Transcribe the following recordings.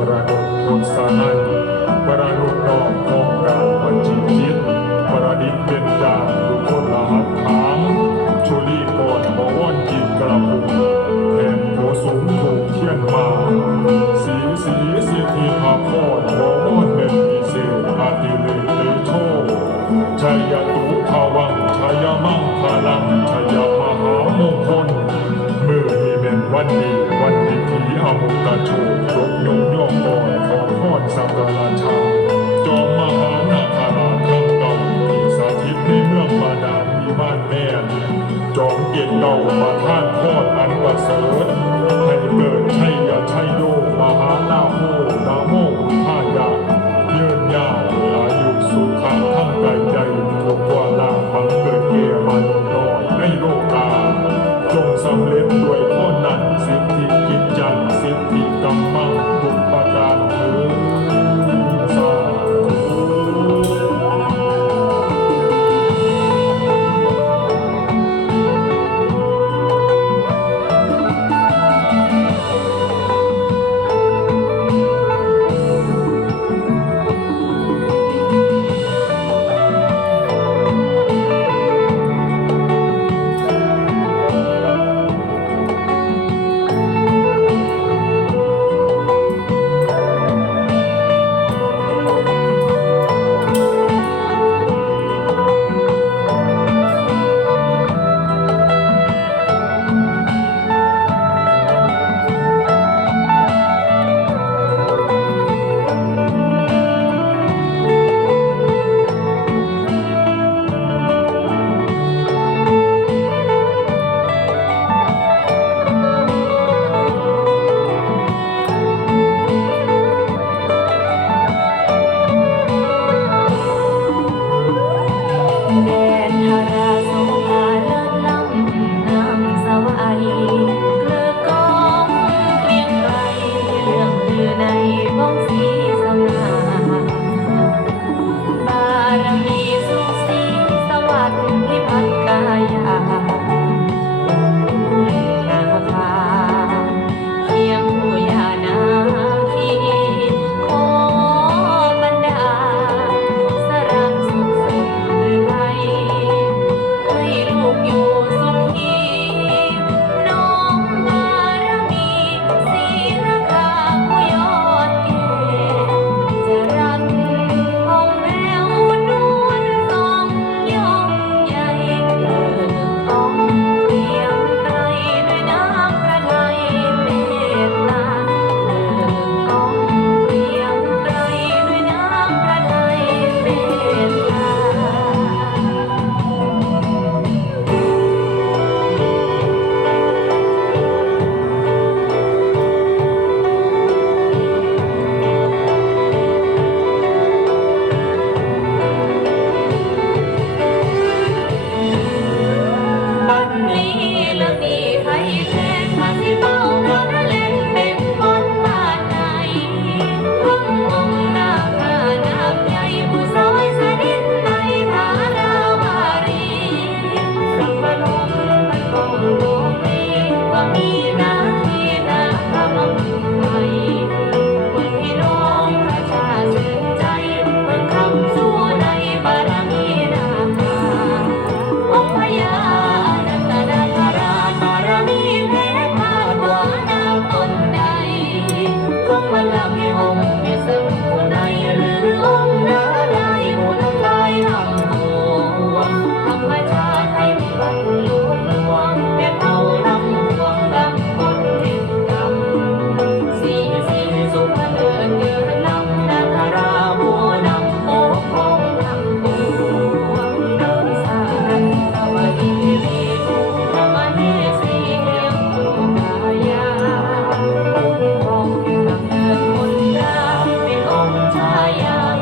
ประดมพลสนัยประนุน้อมของการวันจิตจิตประดิษฐ์เป็นดาวดุจคนละหัตถางชุลีก่อนบวรจิตกระพุ้งแห่งโพสูงถูกเทียนมาสีสิทธิภาพรบวรเป็นพิเศษอาติเลกเตโชชัยตุภาวังชัยมังคลังชัยมหามงคลมือนี้เป็นวันดีวันดีที่อมุตโชยกยงย่อก่อนขอพรสักการะชาจอมมหานาคราชทั้งเก่าที่สถิตในเมืองบาดาลมีบ้านแม่จอมเกียรติเก่ามาท่านพรอันประเสริฐให้เกิดชัยชัยโยมหานาโมนาโมท่ายายืนยาวอายุสุขังทั้งกายใจทุกวาลาบังเกิดเกียรมันน้อยในโลกาจงสำเร็จด้วยข้อนั้นสิทธิกิจจังสิทธิกำมังทุกประการเถิดสาธุชายา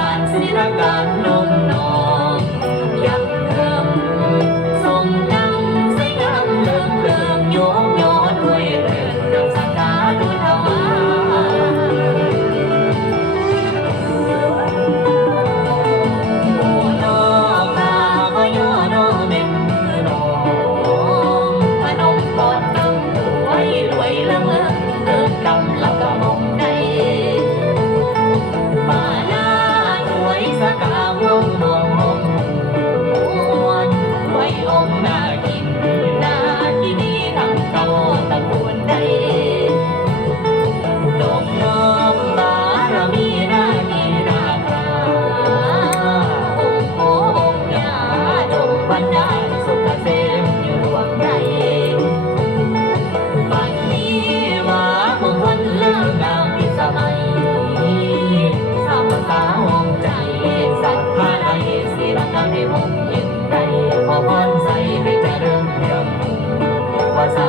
การศิลการนมนองยักเทิมทรงดังใส่งามเลิมเลิมโยงย้อนด้วยเริงดังสักการุณาวาโอ้นอลาก็ย่อนอเป็นมือนองพนมปอดตึงไว้รวยเลิงเลิงเกิดกำลับกระมองใดมาลาถวยสกาวงดวงมงมวนไว้องค์นากินนาที่ดีทั้งเก่าตะกวนใดดอกน้อมบารมีนาทีนาคาองค์โอองค์ยาจงบรรดาลสุขเกษมอยู่ดวงใจบัดนี้ว่าบุคคลเลิกงามพิสมัยสามภาษาห้องใจสัทธาในศิลปะในห้องเย็นใจขอพรใส่ให้เจริญเรืองภาษา